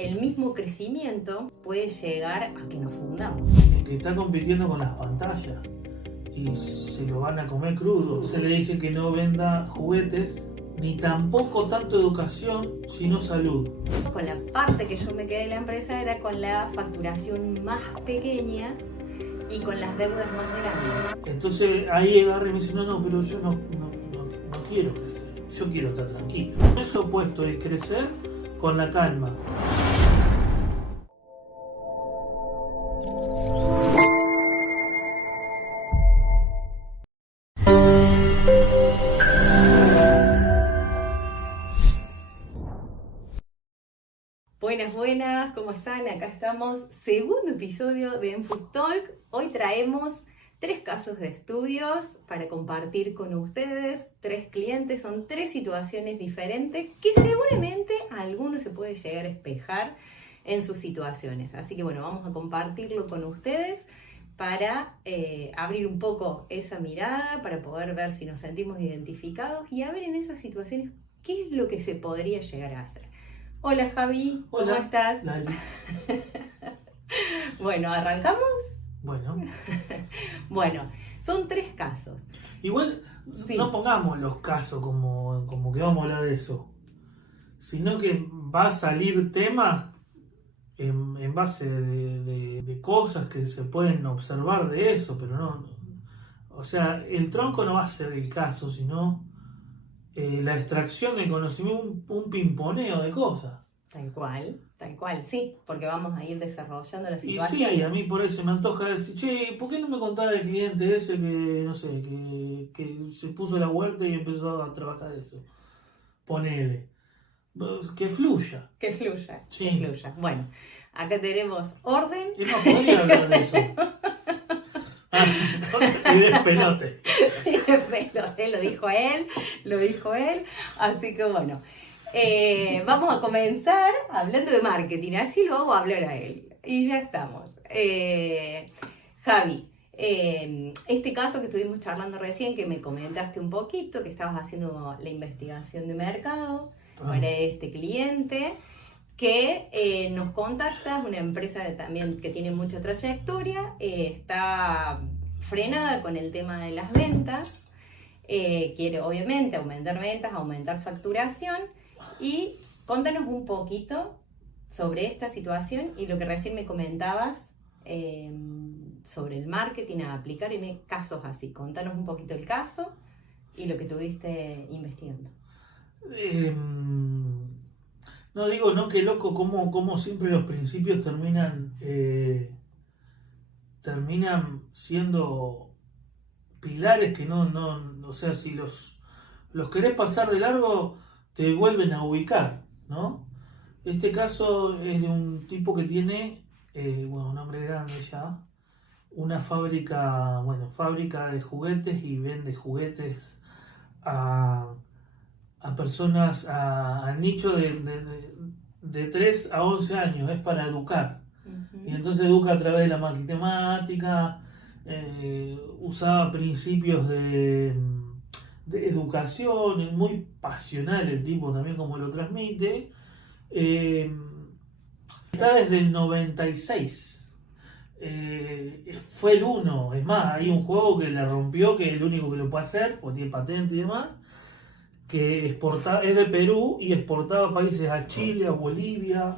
el mismo crecimiento puede llegar a que nos fundamos. El que está compitiendo con las pantallas y se lo van a comer crudo. Se le dije que no venda juguetes, ni tampoco tanto educación, sino salud. Con la parte que yo me quedé de la empresa era con la facturación más pequeña y con las deudas más grandes. Entonces ahí agarra y me dice, no, pero yo no quiero crecer, yo quiero estar tranquilo. Es opuesto, es crecer con la calma. Buenas, ¿cómo están? Acá estamos, segundo episodio de Enfus Talk. Hoy traemos 3 casos de estudios para compartir con ustedes, 3 clientes, son 3 situaciones diferentes que seguramente a algunos se puede llegar a espejar en sus situaciones. Así que bueno, vamos a compartirlo con ustedes para abrir un poco esa mirada, para poder ver si nos sentimos identificados y a ver en esas situaciones qué es lo que se podría llegar a hacer. Hola Javi, ¿cómo estás? Lali. Bueno, ¿arrancamos? Bueno. Bueno, son 3 casos. Igual Sí. no pongamos los casos como que vamos a hablar de eso, sino que va a salir temas en base de cosas que se pueden observar de eso, pero no. O sea, el tronco no va a ser el caso, sino la extracción del conocimiento, un pimponeo de cosas. Tal cual, sí, porque vamos a ir desarrollando la Y situación. sí, a mí por eso me antoja decir, che, ¿por qué no me contaba el cliente ese que, no sé, que se puso la huerta y empezó a trabajar eso? Ponele. Que fluya. Que fluya, Sí. que fluya. Bueno, acá tenemos orden. Que no podía hablar de eso. Y despelote. Lo dijo él. Así que bueno, vamos a comenzar hablando de marketing, así lo hago hablar a él. Y ya estamos. Javi, este caso que estuvimos charlando recién, que me comentaste un poquito, que estabas haciendo la investigación de mercado para este cliente, que nos contactas, una empresa también que tiene mucha trayectoria, está frenada con el tema de las ventas, quiere obviamente aumentar ventas, aumentar facturación, y contanos un poquito sobre esta situación y lo que recién me comentabas sobre el marketing a aplicar en casos así. Contanos un poquito el caso y lo que estuviste investigando. No digo, no, qué loco, como siempre los principios terminan siendo pilares que no, o sea, si los querés pasar de largo, te vuelven a ubicar, ¿no? Este caso es de un tipo que tiene, un hombre grande ya, una fábrica de juguetes y vende juguetes a personas, a nicho de 3 a 11 años, es para educar. Uh-huh. Y entonces educa a través de la matemática, usaba principios de educación, es muy pasional el tipo también como lo transmite. Está desde el 96. Fue el 1, es más, hay un juego que le rompió, que es el único que lo puede hacer, porque tiene patente y demás, que es de Perú y exportaba a países, a Chile, a Bolivia,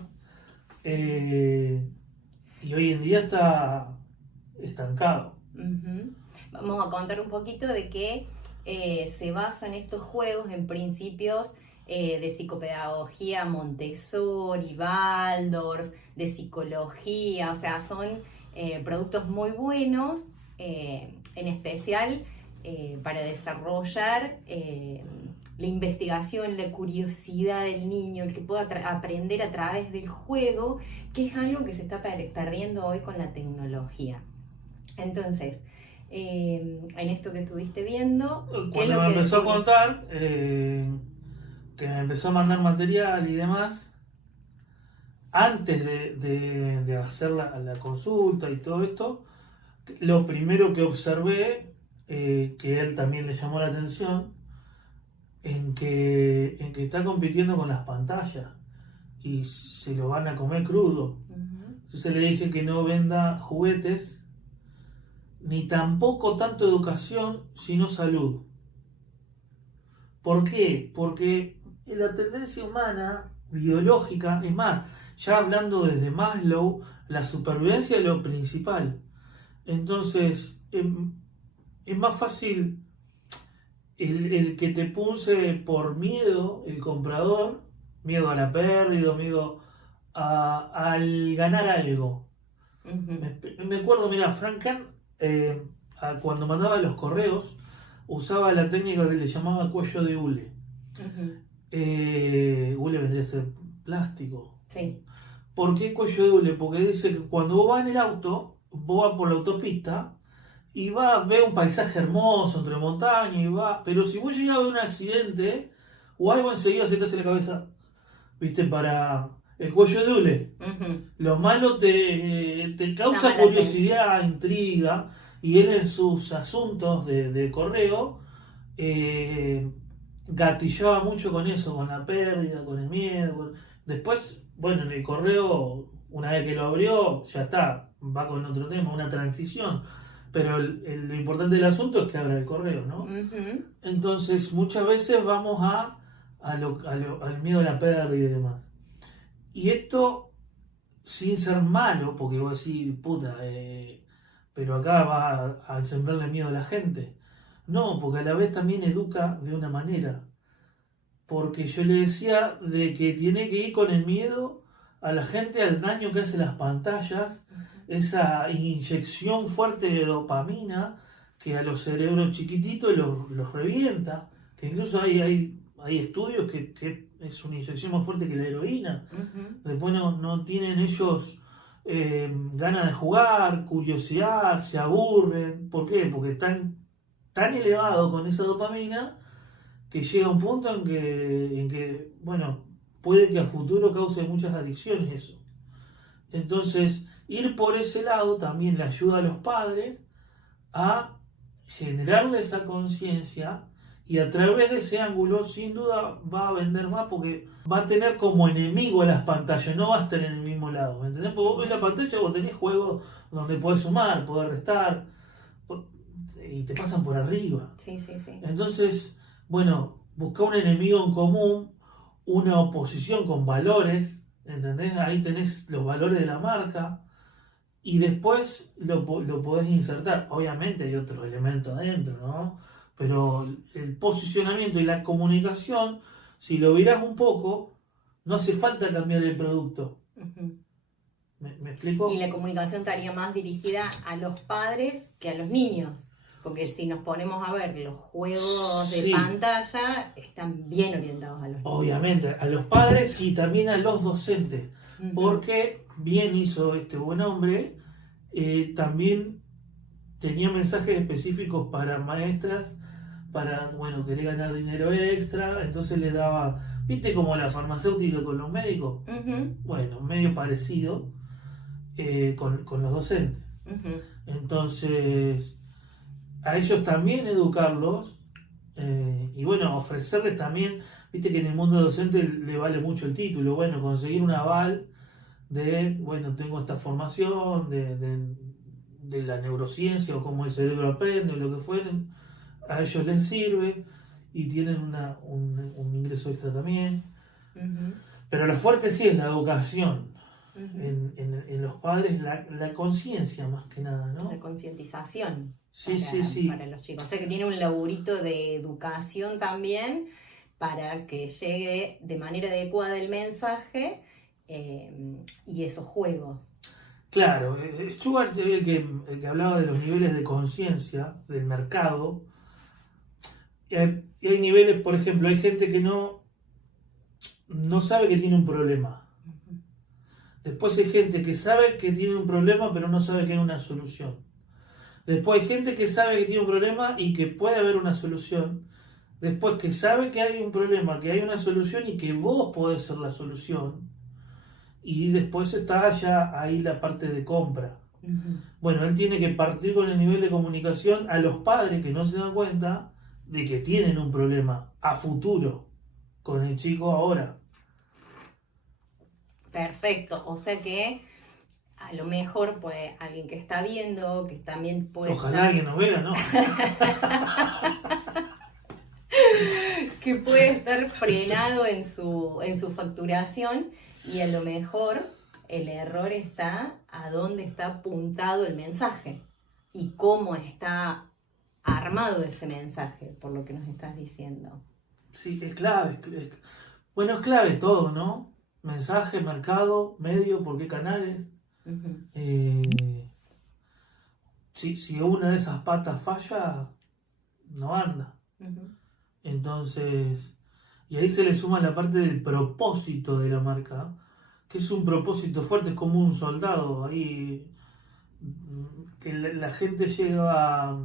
y hoy en día está estancado. Uh-huh. Vamos a contar un poquito de que se basan estos juegos en principios de psicopedagogía Montessori, Waldorf, de psicología, o sea, son productos muy buenos, en especial para desarrollar la investigación, la curiosidad del niño, el que pueda aprender a través del juego, que es algo que se está perdiendo hoy con la tecnología. Entonces, en esto que estuviste viendo, cuando me empezó a contar, que me empezó a mandar material y demás, antes de hacer la consulta y todo esto, lo primero que observé, que a él también le llamó la atención, en que está compitiendo con las pantallas y se lo van a comer crudo. Entonces le dije que no venda juguetes, ni tampoco tanto educación, sino salud. ¿Por qué? Porque la tendencia humana, biológica, es más, ya hablando desde Maslow, la supervivencia es lo principal. Entonces, es más fácil el que te pulse por miedo, el comprador, miedo a la pérdida, miedo al ganar algo. Me acuerdo, mira, Franken, cuando mandaba los correos, usaba la técnica que le llamaba cuello de hule. Hule vendría a ser plástico. Sí. ¿Por qué cuello de hule? Porque dice que cuando vos vas en el auto, vos vas por la autopista y ve un paisaje hermoso entre montañas y pero si vos llegas a ver un accidente o algo, enseguida se te hace la cabeza, viste, para el cuello de hule. Lo malo te causa curiosidad, intriga, y él en sus asuntos de correo gatillaba mucho con eso, con la pérdida, con el miedo. Después, bueno, en el correo, una vez que lo abrió, ya está, va con otro tema, una transición. Pero lo importante del asunto es que abra el correo, ¿no? Entonces, muchas veces vamos al miedo a la pérdida y demás. Y esto, sin ser malo, porque voy a decir, puta, pero acá va a sembrarle miedo a la gente. No, porque a la vez también educa de una manera. Porque yo le decía de que tiene que ir con el miedo a la gente, al daño que hacen las pantallas, esa inyección fuerte de dopamina que a los cerebros chiquititos los revienta, que incluso hay estudios que es una inyección más fuerte que la heroína. Después no tienen ellos ganas de jugar, curiosidad, se aburren. ¿Por qué? Porque están tan elevados con esa dopamina que llega un punto en que bueno, puede que a futuro cause muchas adicciones eso. Entonces, ir por ese lado también le ayuda a los padres a generarle esa conciencia, y a través de ese ángulo sin duda va a vender más, porque va a tener como enemigo a las pantallas, no va a estar en el mismo lado, ¿me entendés? Porque vos en la pantalla vos tenés juegos donde podés sumar, podés restar, y te pasan por arriba. Sí. Entonces, bueno, busca un enemigo en común, una oposición con valores, ¿entendés? Ahí tenés los valores de la marca, y después lo podés insertar. Obviamente hay otro elemento adentro, ¿no? Pero el posicionamiento y la comunicación, si lo virás un poco, no hace falta cambiar el producto. ¿Me explico? Y la comunicación estaría más dirigida a los padres que a los niños. Porque si nos ponemos a ver, los juegos de pantalla están bien orientados a los niños. Obviamente, a los padres y también a los docentes. Porque bien hizo este buen hombre, también tenía mensajes específicos para maestras, para, bueno, querer ganar dinero extra, entonces le daba, ¿viste como la farmacéutica con los médicos? Bueno, medio parecido con los docentes. Entonces, a ellos también educarlos, y bueno, ofrecerles también, viste que en el mundo docente le vale mucho el título, bueno, conseguir un aval de, bueno, tengo esta formación de la neurociencia o cómo el cerebro aprende o lo que fueren, a ellos les sirve y tienen un ingreso extra también. Pero lo fuerte sí es la educación. En los padres, la conciencia más que nada, ¿no? La concientización. Sí. Para los chicos. O sea que tiene un laburito de educación también para que llegue de manera adecuada el mensaje y esos juegos. Claro, Stuart, el que hablaba de los niveles de conciencia del mercado, y hay niveles, por ejemplo, hay gente que no sabe que tiene un problema. Después hay gente que sabe que tiene un problema pero no sabe que hay una solución. Después hay gente que sabe que tiene un problema y que puede haber una solución. Después que sabe que hay un problema, que hay una solución y que vos podés ser la solución. Y después está ya ahí la parte de compra. Bueno, él tiene que partir con el nivel de comunicación a los padres que no se dan cuenta de que tienen un problema a futuro con el chico ahora. Perfecto, o sea que a lo mejor pues alguien que está viendo, que también puede Ojalá estar, que nos vea, ¿no? que puede estar frenado en su facturación y a lo mejor el error está a dónde está apuntado el mensaje y cómo está armado ese mensaje, por lo que nos estás diciendo. Sí, es clave. Bueno, es clave todo, ¿no? Mensaje, mercado, medio, por qué canales. Ujú, Eh, si una de esas patas falla, no anda. ujú, Entonces, y ahí se le suma la parte del propósito de la marca, que es un propósito fuerte, es como un soldado. Ahí que la gente llega a...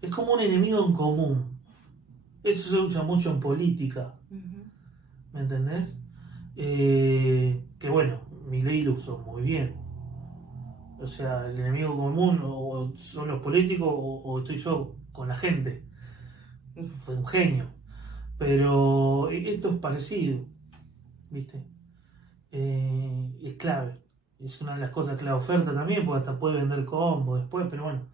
Es como un enemigo en común. Eso se usa mucho en política, ujú, ¿me entendés? Que bueno, Milei lo usó muy bien. O sea, el enemigo común o son los políticos o estoy yo con la gente. ujú. Fue un genio. Pero esto es parecido, ¿viste? Es clave. Es una de las cosas que la oferta también, porque hasta puede vender combo después, pero bueno,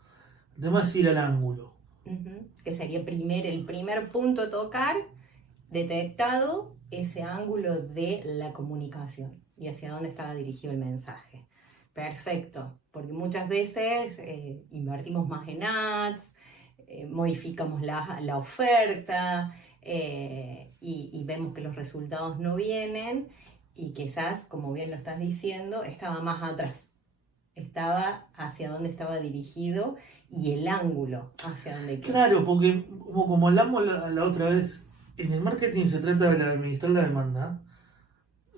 el tema es ir al ángulo. Ujú. Que sería el primer punto a tocar, detectado ese ángulo de la comunicación y hacia dónde estaba dirigido el mensaje. Perfecto, porque muchas veces invertimos más en ads, modificamos la oferta y vemos que los resultados no vienen y quizás, como bien lo estás diciendo, estaba más atrás, estaba hacia dónde estaba dirigido y el ángulo hacia dónde queda. Claro, porque como hablamos la otra vez, en el marketing se trata de administrar la demanda,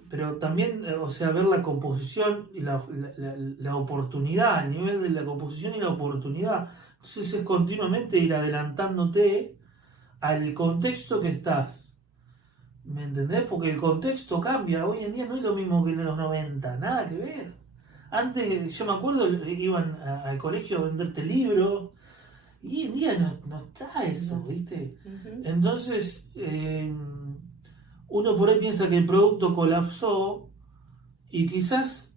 pero también, o sea, ver la composición y la oportunidad, el nivel de la composición y la oportunidad. Entonces es continuamente ir adelantándote al contexto que estás. ¿Me entendés? Porque el contexto cambia. Hoy en día no es lo mismo que en los 90, nada que ver. Antes, yo me acuerdo, iban al colegio a venderte libros, y hoy en día no está eso, No. ¿viste? Ujú. Entonces, uno por ahí piensa que el producto colapsó y quizás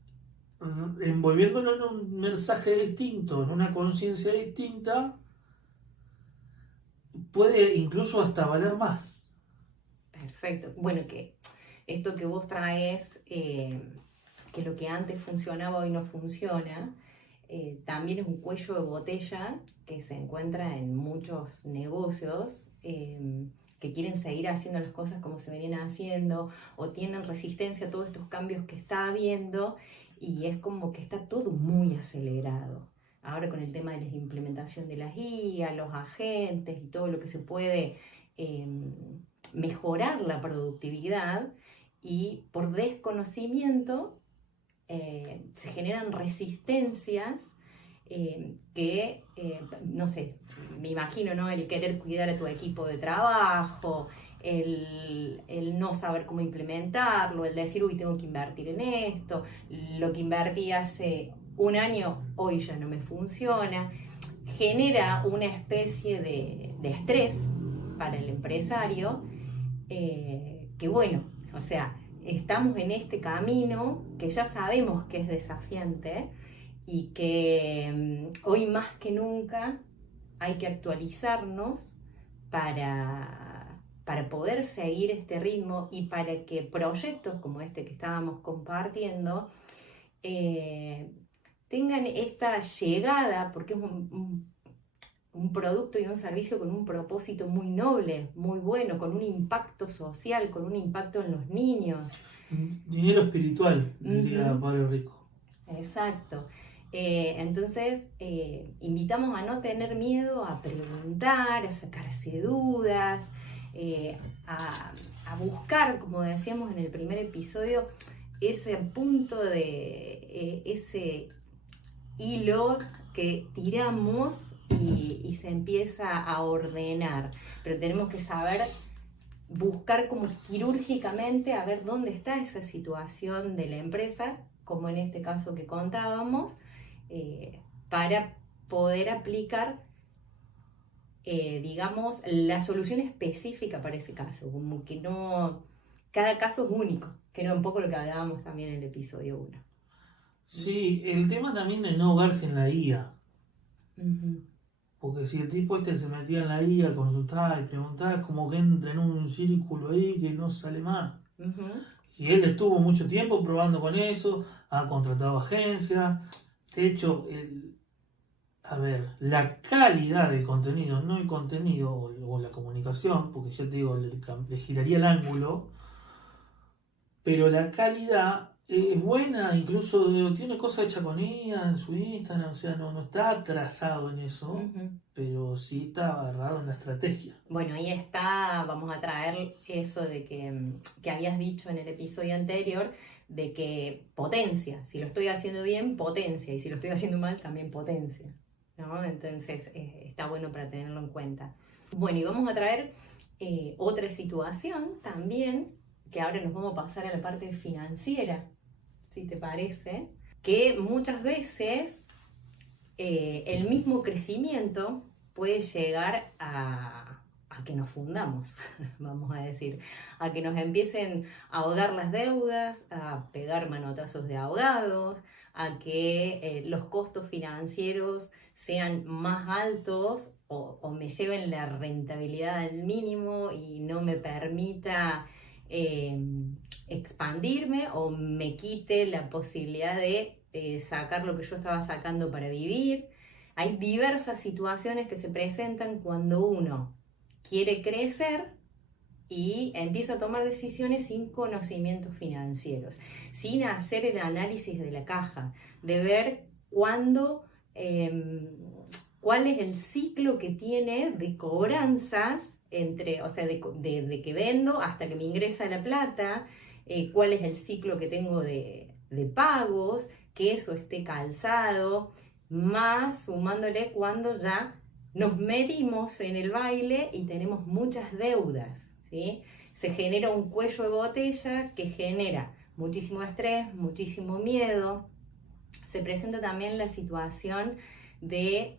envolviéndolo en un mensaje distinto, en una conciencia distinta, puede incluso hasta valer más. Perfecto. Bueno, que esto que vos traes, que lo que antes funcionaba hoy no funciona, también es un cuello de botella que se encuentra en muchos negocios que quieren seguir haciendo las cosas como se venían haciendo o tienen resistencia a todos estos cambios que está habiendo y es como que está todo muy acelerado. Ahora con el tema de la implementación de las guías, los agentes y todo lo que se puede mejorar la productividad y por desconocimiento se generan resistencias no sé, me imagino, ¿no? El querer cuidar a tu equipo de trabajo, el no saber cómo implementarlo, el decir, uy, tengo que invertir en esto, lo que invertí hace un año, hoy ya no me funciona, genera una especie de estrés para el empresario, que bueno, o sea, estamos en este camino que ya sabemos que es desafiante y que hoy más que nunca hay que actualizarnos para poder seguir este ritmo y para que proyectos como este que estábamos compartiendo eh, tengan esta llegada, porque es un producto y un servicio con un propósito muy noble, muy bueno, con un impacto social, con un impacto en los niños. Dinero espiritual, diría Ujú. Pablo Rico. Exacto. Entonces, invitamos a no tener miedo, a preguntar, a sacarse dudas, eh, a, a buscar, como decíamos en el primer episodio, ese punto ese hilo que tiramos y se empieza a ordenar. Pero tenemos que saber buscar como quirúrgicamente a ver dónde está esa situación de la empresa, como en este caso que contábamos, para poder aplicar, digamos, la solución específica para ese caso, como que no cada caso es único, que era un poco lo que hablábamos también en el episodio 1. Sí, el tema también de no ahogarse en la IA. Uh-huh. Porque si el tipo se metía en la IA, consultaba y preguntaba, es como que entra en un círculo ahí que no sale más. Uh-huh. Y él estuvo mucho tiempo probando con eso, ha contratado agencias. De hecho, la calidad del contenido, no el contenido o la comunicación, porque ya te digo, le giraría el ángulo, pero la calidad es buena, incluso tiene cosas hechas con IA en su Instagram, o sea, no está atrasado en eso, Uh-huh. pero sí está agarrado en la estrategia. Bueno, ahí está, vamos a traer eso de que habías dicho en el episodio anterior, de que potencia, si lo estoy haciendo bien, potencia, y si lo estoy haciendo mal, también potencia, ¿no? Entonces está bueno para tenerlo en cuenta. Bueno, y vamos a traer otra situación también, que ahora nos vamos a pasar a la parte financiera, si te parece, que muchas veces el mismo crecimiento puede llegar a que nos fundamos, vamos a decir, a que nos empiecen a ahogar las deudas, a pegar manotazos de ahogados, a que los costos financieros sean más altos o me lleven la rentabilidad al mínimo y no me permita expandirme o me quite la posibilidad de sacar lo que yo estaba sacando para vivir. Hay diversas situaciones que se presentan cuando uno quiere crecer y empieza a tomar decisiones sin conocimientos financieros, sin hacer el análisis de la caja, de ver cuál es el ciclo que tiene de cobranzas o sea, de que vendo hasta que me ingresa la plata, cuál es el ciclo que tengo de pagos, que eso esté calzado, más sumándole cuando ya nos medimos en el baile y tenemos muchas deudas, ¿sí? Se genera un cuello de botella que genera muchísimo estrés, muchísimo miedo. Se presenta también la situación del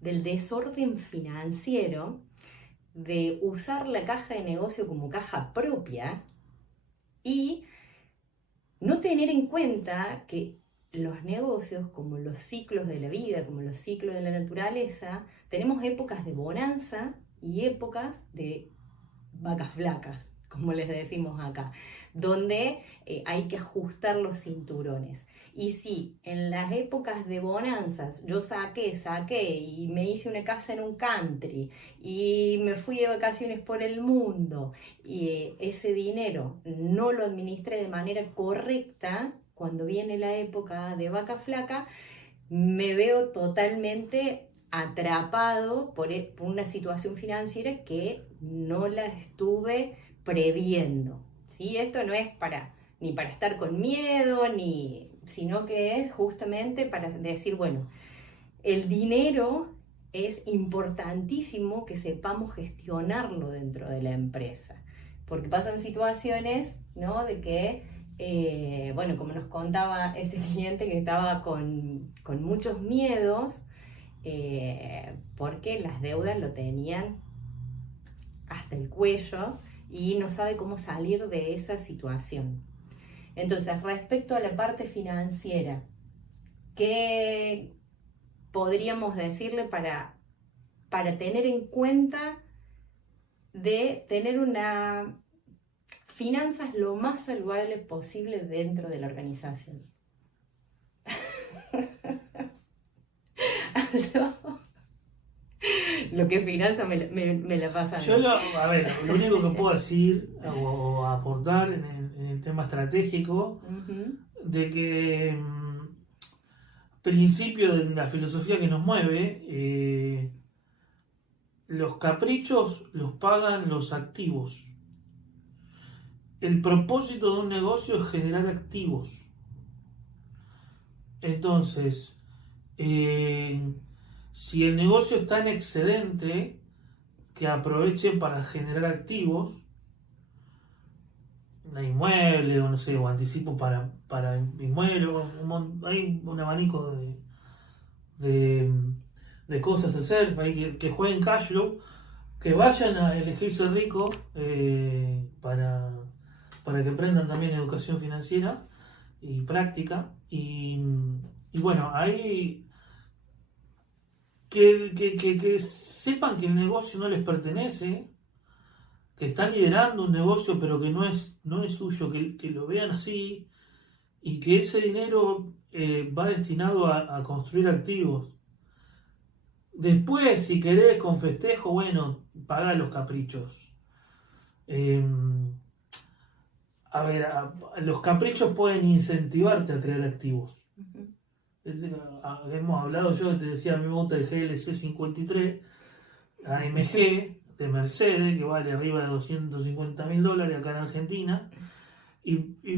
desorden financiero, de usar la caja de negocio como caja propia y no tener en cuenta que los negocios, como los ciclos de la vida, como los ciclos de la naturaleza, tenemos épocas de bonanza y épocas de vacas flacas, como les decimos acá, donde hay que ajustar los cinturones. Y si en las épocas de bonanzas yo saqué y me hice una casa en un country y me fui de vacaciones por el mundo y ese dinero no lo administré de manera correcta, cuando viene la época de vaca flaca, me veo totalmente atrapado por una situación financiera que no la estuve previendo, ¿sí? Esto no es ni para estar con miedo, sino que es justamente para decir, bueno, el dinero es importantísimo que sepamos gestionarlo dentro de la empresa, porque pasan situaciones, ¿no? De que bueno, como nos contaba este cliente que estaba con muchos miedos, porque las deudas lo tenían hasta el cuello y no sabe cómo salir de esa situación. Entonces, respecto a la parte financiera, ¿qué podríamos decirle para tener en cuenta de tener una finanzas lo más saludables posible dentro de la organización? Lo que es finanzas me la pasa. Lo único que puedo decir o aportar en el tema estratégico, uh-huh, de que principio de la filosofía que nos mueve, los caprichos los pagan los activos. El propósito de un negocio es generar activos. Entonces, si el negocio está en excedente, que aproveche para generar activos, inmuebles, o no sé, o anticipo para inmuebles, hay un abanico de cosas a hacer, hay que jueguen cash flow, que vayan a elegirse rico para que aprendan también educación financiera y práctica. Y bueno, ahí que sepan que el negocio no les pertenece, que están liderando un negocio pero que no es suyo, que lo vean así y que ese dinero va destinado a construir activos. Después, si querés con festejo, bueno, paga los caprichos. Eh, a ver, los caprichos pueden incentivarte a crear activos. Ujú. Hemos hablado, yo te decía, a mí me gusta el GLC 53, AMG de Mercedes, que vale arriba de $250.000 acá en Argentina.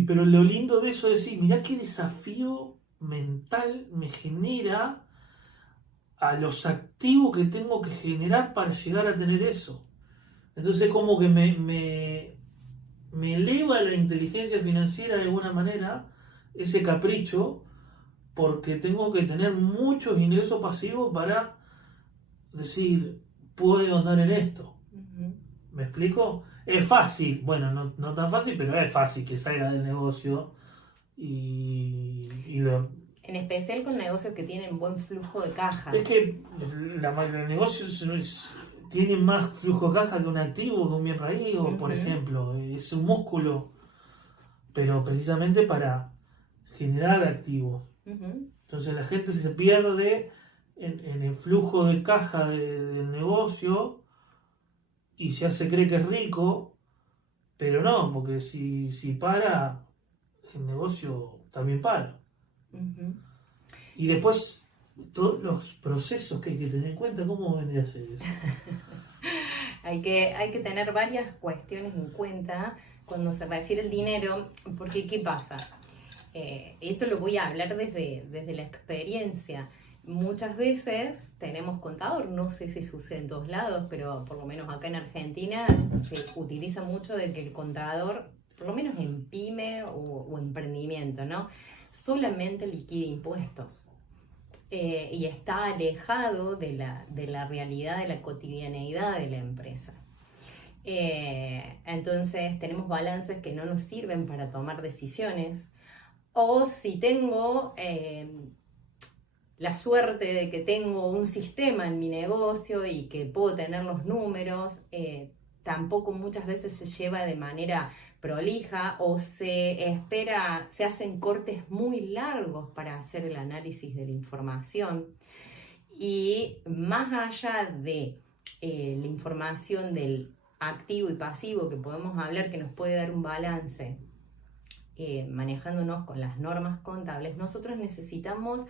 Pero lo lindo de eso es decir, mirá qué desafío mental me genera a los activos que tengo que generar para llegar a tener eso. Entonces como que me eleva la inteligencia financiera de alguna manera, ese capricho, porque tengo que tener muchos ingresos pasivos para decir, puedo andar en esto. Ujú. ¿Me explico? Es fácil, bueno, no tan fácil, pero es fácil que salga del negocio y lo... En especial con negocios que tienen buen flujo de caja. Es que el negocio tiene más flujo de caja que un activo, que un bien raíz, o por Ujú. ejemplo, es un músculo, pero precisamente para generar activos. Ujú. Entonces la gente se pierde en el flujo de caja del negocio y ya se cree que es rico, pero no, porque si para, el negocio también para. Ujú. Y después, todos los procesos que hay que tener en cuenta, ¿cómo vendría a ser eso? Hay que tener varias cuestiones en cuenta cuando se refiere al dinero, porque ¿qué pasa? Y esto lo voy a hablar desde la experiencia. Muchas veces tenemos contador, no sé si sucede en todos lados, pero por lo menos acá en Argentina se utiliza mucho de que el contador, por lo menos en pyme o emprendimiento, ¿no? Solamente liquida impuestos. Y está alejado de la realidad, de la cotidianeidad de la empresa. Entonces tenemos balances que no nos sirven para tomar decisiones. O si tengo la suerte de que tengo un sistema en mi negocio y que puedo tener los números, tampoco muchas veces se lleva de manera prolija o se hacen cortes muy largos para hacer el análisis de la información. Y más allá de la información del activo y pasivo que podemos hablar, que nos puede dar un balance, manejándonos con las normas contables, nosotros necesitamos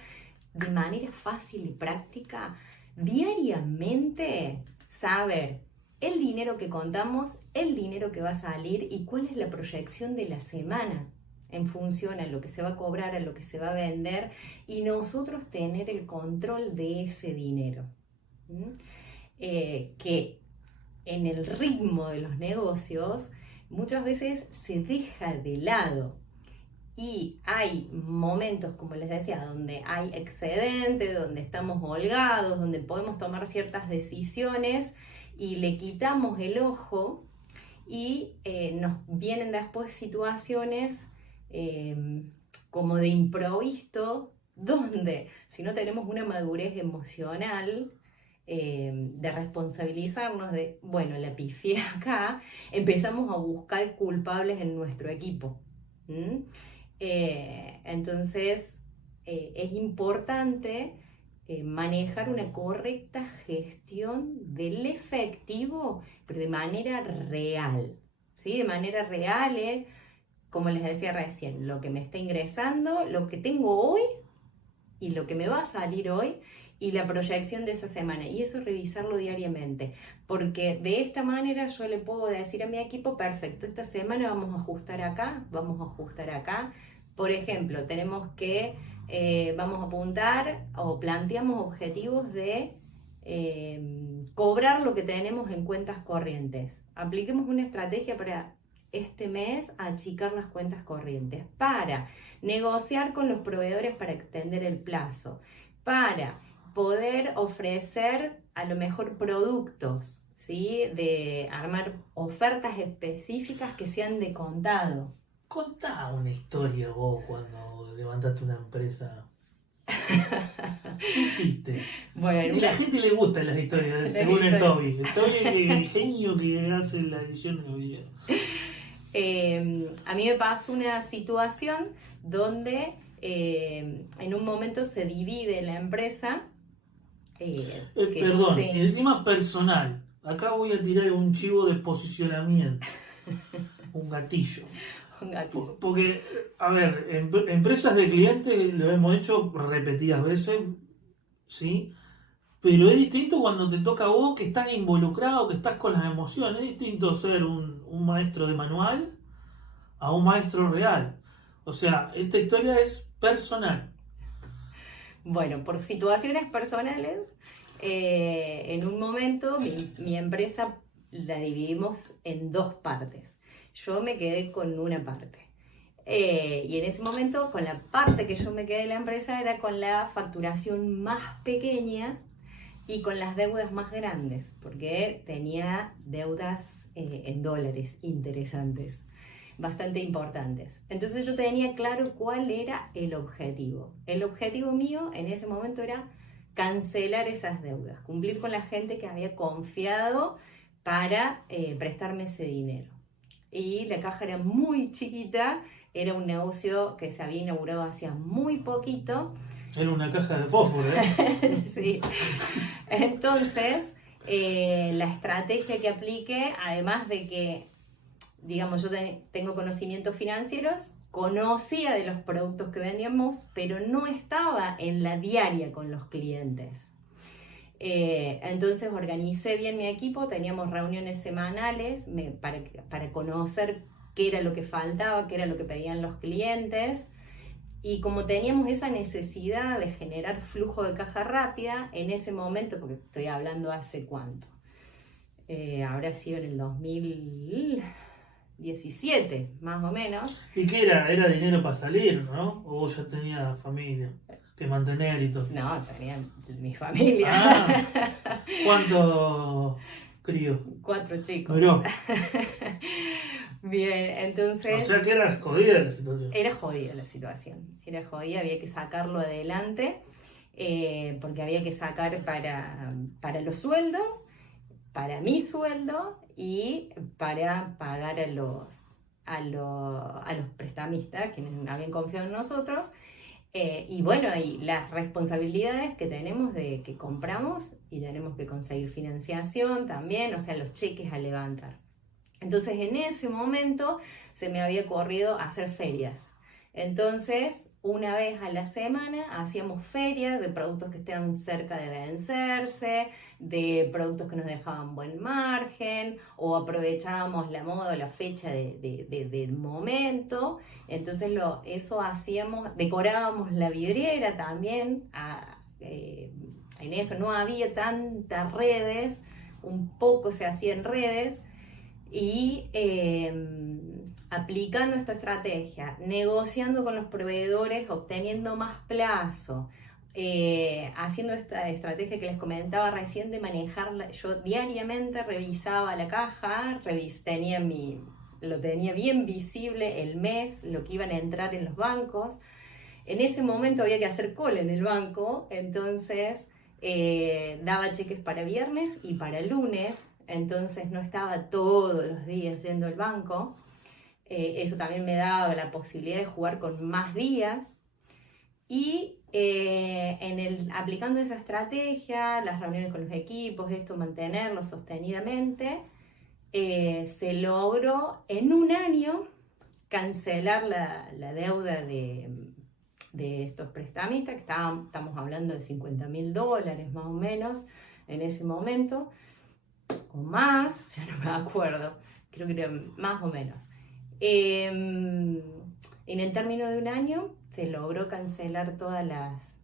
de manera fácil y práctica diariamente saber el dinero que contamos, el dinero que va a salir y cuál es la proyección de la semana en función a lo que se va a cobrar, a lo que se va a vender, y nosotros tener el control de ese dinero. Que en el ritmo de los negocios muchas veces se deja de lado. Y hay momentos, como les decía, donde hay excedente, donde estamos holgados, donde podemos tomar ciertas decisiones y le quitamos el ojo y nos vienen después situaciones como de improviso, donde si no tenemos una madurez emocional, de responsabilizarnos de, bueno, la pifié acá, empezamos a buscar culpables en nuestro equipo. Entonces es importante manejar una correcta gestión del efectivo, pero de manera real, ¿sí? De manera real, como les decía recién, lo que me está ingresando, lo que tengo hoy y lo que me va a salir hoy y la proyección de esa semana, y eso revisarlo diariamente, porque de esta manera yo le puedo decir a mi equipo, perfecto, esta semana vamos a ajustar acá, vamos a ajustar acá. Por ejemplo, tenemos que, vamos a apuntar o planteamos objetivos de cobrar lo que tenemos en cuentas corrientes. Apliquemos una estrategia para este mes achicar las cuentas corrientes, para negociar con los proveedores para extender el plazo, para poder ofrecer a lo mejor productos ¿sí? De armar ofertas específicas que sean de contado. Contá una historia vos cuando levantaste una empresa. ¿Qué hiciste? Bueno, Y a la gente le gustan las historias, según el Toby. El Toby es el genio que hace la edición de los videos. A mí me pasó una situación donde en un momento se divide la empresa. Perdón, sí. encima personal. Acá voy a tirar un chivo de posicionamiento. Un gatillo. Un gatillo. Porque, a ver, empresas de clientes lo hemos hecho repetidas veces, ¿sí? Pero es distinto cuando te toca a vos que estás involucrado, que estás con las emociones. Es distinto ser un maestro de manual a un maestro real. O sea, esta historia es personal. Bueno, por situaciones personales, en un momento mi empresa la dividimos en dos partes. Yo me quedé con una parte. Y en ese momento, con la parte que yo me quedé de la empresa, era con la facturación más pequeña y con las deudas más grandes, porque tenía deudas en dólares interesantes, bastante importantes. Entonces yo tenía claro cuál era el objetivo. El objetivo mío en ese momento era cancelar esas deudas, cumplir con la gente que había confiado para prestarme ese dinero. Y la caja era muy chiquita, era un negocio que se había inaugurado hacía muy poquito. Era una caja de fósforo, ¿eh? Sí. Entonces, la estrategia que apliqué, además de que, digamos, yo tengo conocimientos financieros, conocía de los productos que vendíamos, pero no estaba en la diaria con los clientes. Entonces organicé bien mi equipo, teníamos reuniones semanales para conocer qué era lo que faltaba, qué era lo que pedían los clientes. Y como teníamos esa necesidad de generar flujo de caja rápida, en ese momento, porque estoy hablando hace cuánto, habrá sido en el 2017, más o menos. ¿Y qué era? ¿Era dinero para salir, no? ¿O vos ya tenías familia que mantener y todo? No, tenía mi familia. Ah, ¿cuántos críos? 4 chicos. Miró. Bien, entonces... O sea que era jodida la situación. Era jodida la situación, era jodida, había que sacarlo adelante, porque había que sacar para los sueldos, para mi sueldo y para pagar a los prestamistas que habían confiado en nosotros. Y bueno, y las responsabilidades que tenemos de que compramos y tenemos que conseguir financiación también, o sea, los cheques a levantar. Entonces en ese momento se me había ocurrido hacer ferias. Entonces una vez a la semana hacíamos ferias de productos que estaban cerca de vencerse, de productos que nos dejaban buen margen, o aprovechábamos la moda o la fecha del momento. Entonces eso hacíamos, decorábamos la vidriera también. En eso no había tantas redes, un poco se hacía en redes. Y aplicando esta estrategia, negociando con los proveedores, obteniendo más plazo, haciendo esta estrategia que les comentaba recién de manejarla, yo diariamente revisaba la caja, lo tenía bien visible el mes, lo que iban a entrar en los bancos. En ese momento había que hacer cola en el banco, entonces daba cheques para viernes y para lunes. Entonces no estaba todos los días yendo al banco. Eso también me daba la posibilidad de jugar con más días. Y aplicando esa estrategia, las reuniones con los equipos, mantenerlo sostenidamente, se logró en un año cancelar la deuda de estos prestamistas, que estamos hablando de $50.000 más o menos en ese momento. O más, ya no me acuerdo, creo que era más o menos. En el término de un año se logró cancelar todas las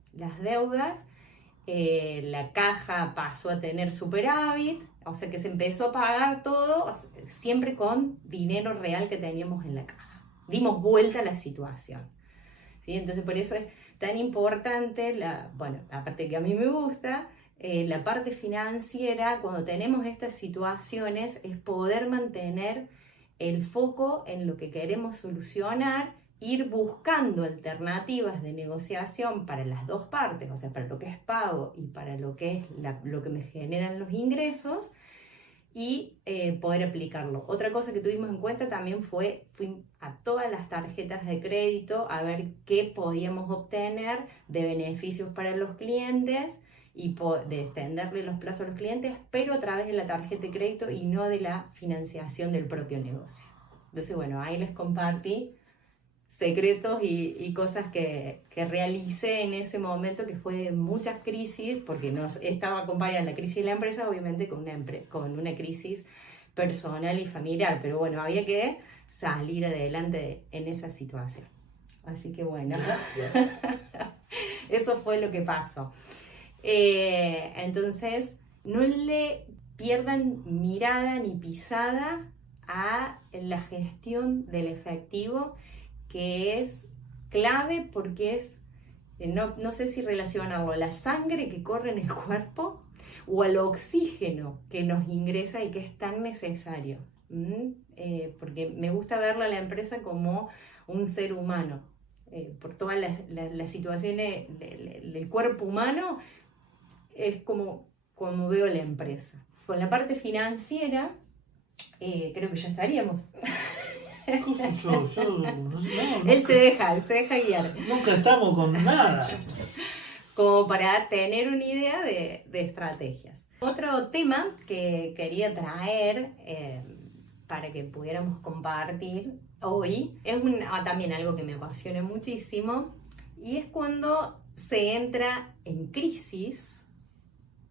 deudas, la caja pasó a tener superávit, o sea que se empezó a pagar todo, siempre con dinero real que teníamos en la caja. Dimos vuelta a la situación, ¿sí? Entonces por eso es tan importante, aparte que a mí me gusta, la parte financiera, cuando tenemos estas situaciones, es poder mantener el foco en lo que queremos solucionar, ir buscando alternativas de negociación para las dos partes, o sea, para lo que es pago y para lo que es lo que me generan los ingresos, y poder aplicarlo. Otra cosa que tuvimos en cuenta también fui a todas las tarjetas de crédito a ver qué podíamos obtener de beneficios para los clientes y de extenderle los plazos a los clientes, pero a través de la tarjeta de crédito y no de la financiación del propio negocio. Entonces, bueno, ahí les compartí secretos y cosas que realicé en ese momento, que fue de muchas crisis, porque nos estaba acompañando la crisis de la empresa, obviamente con una crisis personal y familiar, pero bueno, había que salir adelante en esa situación. Así que bueno, eso fue lo que pasó. Entonces, no le pierdan mirada ni pisada a la gestión del efectivo, que es clave porque es, no sé si relacionarlo a la sangre que corre en el cuerpo o al oxígeno que nos ingresa y que es tan necesario. Porque me gusta verla a la empresa como un ser humano. Por todas las situaciones del cuerpo humano, es como veo la empresa. Con la parte financiera, creo que ya estaríamos. ¿Qué sé yo? No sé, Él se deja guiar. Nunca estamos con nada. Como para tener una idea de estrategias. Otro tema que quería traer para que pudiéramos compartir hoy es también algo que me apasiona muchísimo, y es cuando se entra en crisis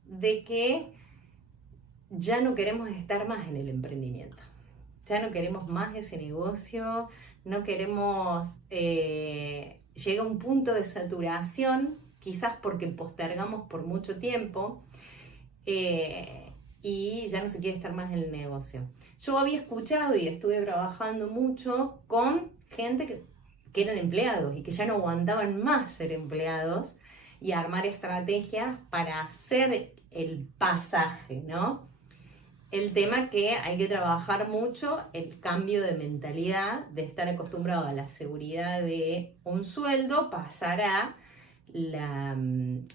de que ya no queremos estar más en el emprendimiento. Ya no queremos más ese negocio, no queremos, llega un punto de saturación, quizás porque postergamos por mucho tiempo, y ya no se quiere estar más en el negocio. Yo había escuchado y estuve trabajando mucho con gente que eran empleados y que ya no aguantaban más ser empleados y armar estrategias para hacer el pasaje, ¿no? El tema que hay que trabajar mucho, el cambio de mentalidad, de estar acostumbrado a la seguridad de un sueldo, pasar a la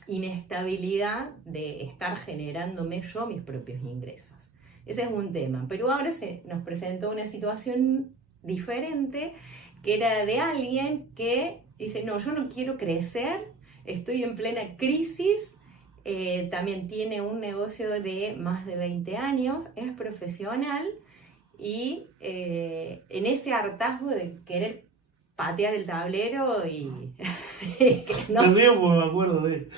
inestabilidad de estar generándome yo mis propios ingresos. Ese es un tema, pero ahora se nos presentó una situación diferente, que era de alguien que dice, no, yo no quiero crecer, estoy en plena crisis. También tiene un negocio de más de 20 años, es profesional y en ese hartazgo de querer patear el tablero y... no sé, porque me acuerdo de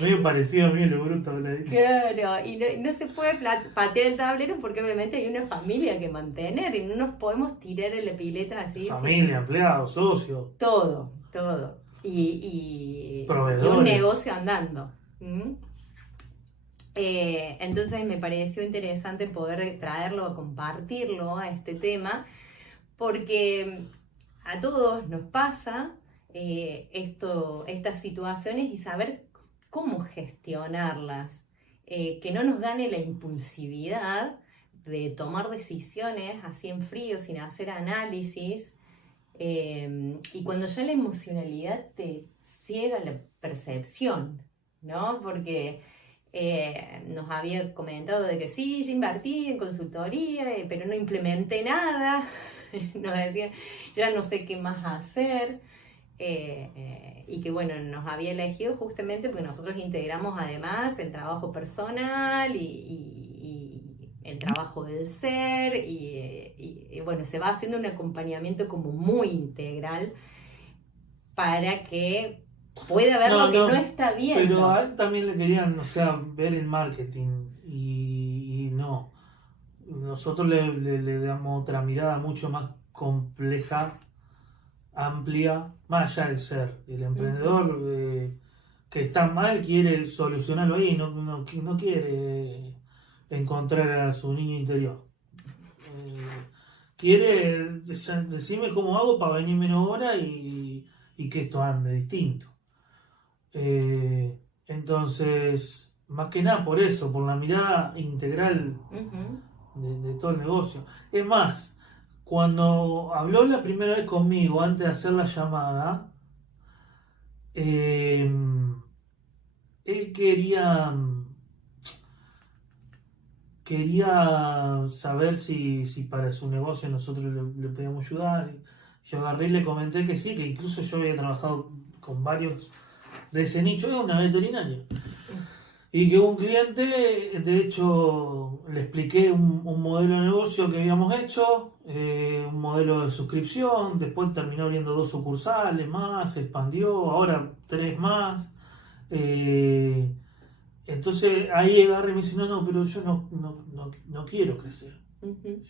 medio parecido a mí lo bruto. Claro, y no se puede patear el tablero porque obviamente hay una familia que mantener y no nos podemos tirar en la pileta así. Familia, empleados, socios. Todo. Y un negocio andando. Entonces me pareció interesante poder traerlo, compartirlo a este tema, porque a todos nos pasa estas situaciones y saber cómo gestionarlas, que no nos gane la impulsividad de tomar decisiones así en frío, sin hacer análisis. Y cuando ya la emocionalidad te ciega la percepción, ¿no? Porque nos había comentado de que sí, ya invertí en consultoría, pero no implementé nada. Nos decían, ya no sé qué más hacer. Y que bueno, nos había elegido justamente porque nosotros integramos además el trabajo personal y el trabajo del ser y bueno, se va haciendo un acompañamiento como muy integral para que pueda ver lo que no está bien. Pero a él también le querían, ver el marketing y no. Nosotros le damos otra mirada mucho más compleja, amplia, más allá del ser. El emprendedor que está mal quiere solucionarlo ahí, no quiere encontrar a su niño interior. Quiere decirme cómo hago para venirme ahora y que esto ande distinto. Entonces, más que nada por eso, por la mirada integral de todo el negocio. Es más, cuando habló la primera vez conmigo, antes de hacer la llamada, eh, él quería saber si para su negocio nosotros le podíamos ayudar. Yo agarré y le comenté que sí, que incluso yo había trabajado con varios de ese nicho, es una veterinaria. Y que un cliente, de hecho, le expliqué un modelo de negocio que habíamos hecho, un modelo de suscripción, después terminó abriendo 2 sucursales más, se expandió, ahora 3 más. eh, entonces ahí agarré y me dice, no, pero yo no quiero crecer.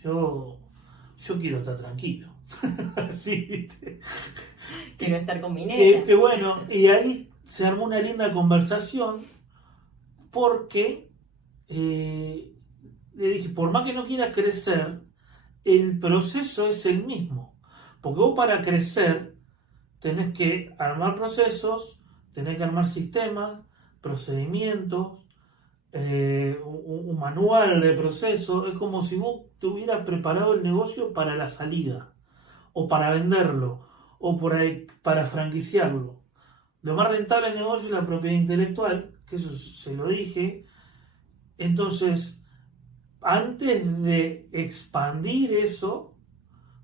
Yo quiero estar tranquilo. Así, ¿viste? Quiero estar con mi nena. Que bueno, y ahí se armó una linda conversación porque le dije, por más que no quieras crecer, el proceso es el mismo. Porque vos para crecer tenés que armar procesos, tenés que armar sistemas, procedimientos, un manual de proceso. Es como si vos tuvieras preparado el negocio para la salida, o para venderlo, o para franquiciarlo. Lo más rentable del negocio es la propiedad intelectual, que eso se lo dije. Entonces, antes de expandir eso,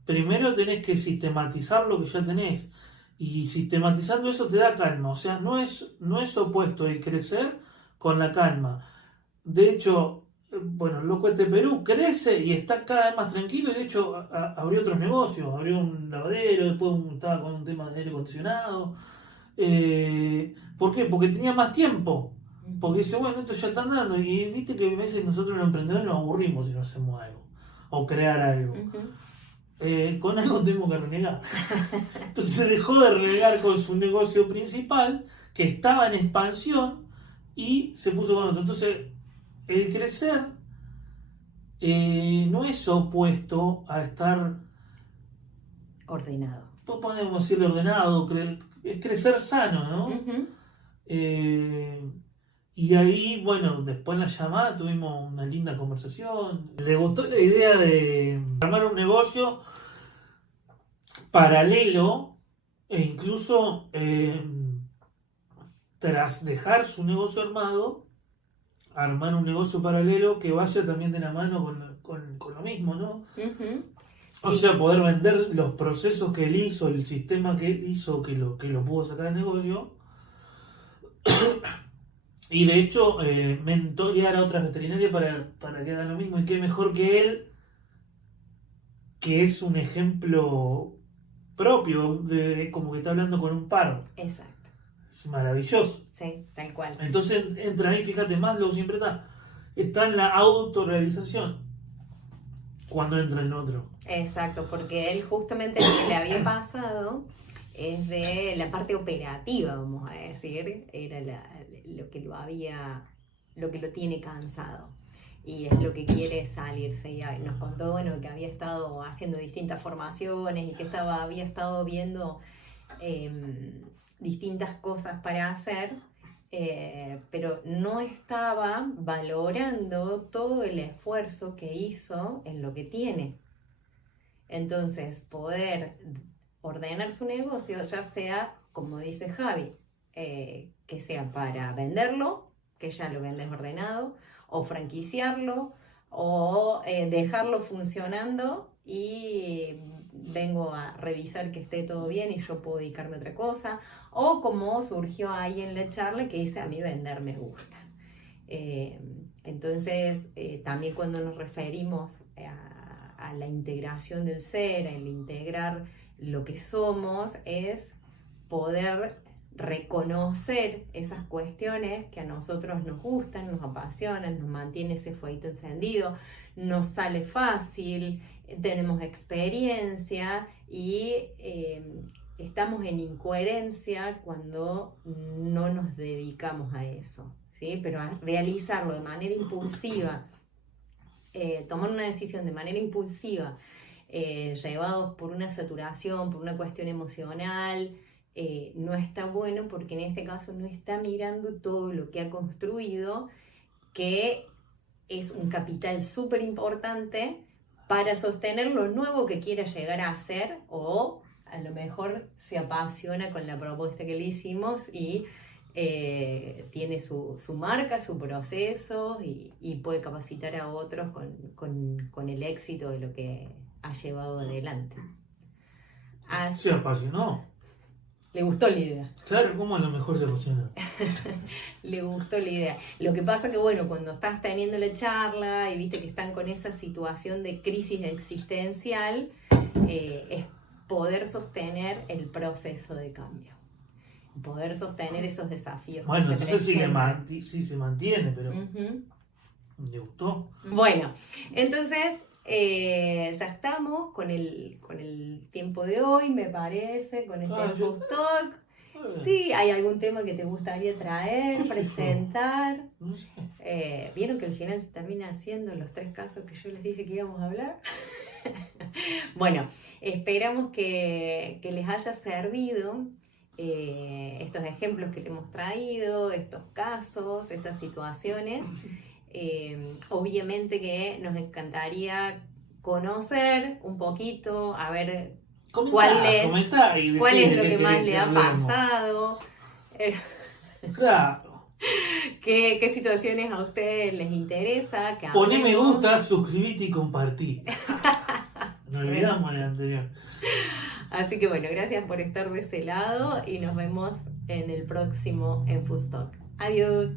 primero tenés que sistematizar lo que ya tenés. Y sistematizando eso te da calma. O sea, no es opuesto el crecer con la calma. De hecho, bueno, Locuete Perú crece y está cada vez más tranquilo. Y de hecho, abrió otros negocios. Abrió un lavadero, después estaba con un tema de aire acondicionado. ¿Por qué? Porque tenía más tiempo. Porque dice, bueno, esto ya está andando. Y viste que a veces nosotros los emprendedores nos aburrimos si no hacemos algo. O crear algo. Con algo tenemos que renegar. Entonces se dejó de renegar con su negocio principal, que estaba en expansión, y se puso con otro. Entonces, el crecer no es opuesto a estar ordenado. Podemos decirle ordenado, es crecer sano, ¿no? Y ahí, bueno, después en la llamada tuvimos una linda conversación. Le gustó la idea de armar un negocio paralelo e incluso tras dejar su negocio armado, armar un negocio paralelo que vaya también de la mano con lo mismo, ¿no? O sea, poder vender los procesos que él hizo, el sistema que él hizo, que lo pudo sacar del negocio. Y de hecho, mentorear a otras veterinarias para que hagan lo mismo. Y qué mejor que él, que es un ejemplo propio, como que está hablando con un par. Exacto. Es maravilloso. Sí, tal cual. Entonces entra ahí, fíjate, Maslow siempre está en la autorrealización cuando entra en otro. Exacto, porque él justamente lo que le había pasado es de la parte operativa, vamos a decir, era lo que lo tiene cansado. Y es lo que quiere salirse. Y nos contó, bueno, que había estado haciendo distintas formaciones y que había estado viendo distintas cosas para hacer, pero no estaba valorando todo el esfuerzo que hizo en lo que tiene. Entonces, poder ordenar su negocio, ya sea, como dice Javi, que sea para venderlo, que ya lo vendes ordenado, o franquiciarlo, o dejarlo funcionando y vengo a revisar que esté todo bien y yo puedo dedicarme a otra cosa, o como surgió ahí en la charla que dice, a mí vender me gusta. Entonces, también cuando nos referimos a la integración del ser, el integrar lo que somos, es poder reconocer esas cuestiones que a nosotros nos gustan, nos apasionan, nos mantiene ese fueguito encendido, nos sale fácil, tenemos experiencia y estamos en incoherencia cuando no nos dedicamos a eso, ¿sí? Pero a realizarlo de manera impulsiva, tomar una decisión de manera impulsiva, llevados por una saturación, por una cuestión emocional, no está bueno porque en este caso no está mirando todo lo que ha construido, que es un capital súper importante para sostener lo nuevo que quiera llegar a hacer, o a lo mejor se apasiona con la propuesta que le hicimos y tiene su marca, su proceso y puede capacitar a otros con el éxito de lo que ha llevado adelante. Se apasionó. Le gustó la idea. Claro, ¿cómo a lo mejor se apasiona? Le gustó la idea. Lo que pasa que, bueno, cuando estás teniendo la charla y viste que están con esa situación de crisis existencial, es poder sostener el proceso de cambio. Poder sostener esos desafíos. Bueno, entonces sí se mantiene, pero ¿le gustó? Bueno, entonces ya estamos con el tiempo de hoy, me parece, con este Food Talk. Sí, ¿hay algún tema que te gustaría traer, presentar? No sé. ¿Vieron que al final se termina haciendo los 3 casos que yo les dije que íbamos a hablar? Bueno, esperamos que les haya servido estos ejemplos que le hemos traído, estos casos, estas situaciones. Obviamente que nos encantaría conocer un poquito, a ver cuál es lo que más le ha pasado. Claro. ¿Qué situaciones a ustedes les interesa? Poné me gusta, suscribite y compartí. No olvidamos el anterior. Así que bueno, gracias por estar de ese lado y nos vemos en el próximo en Food Talk. Adiós.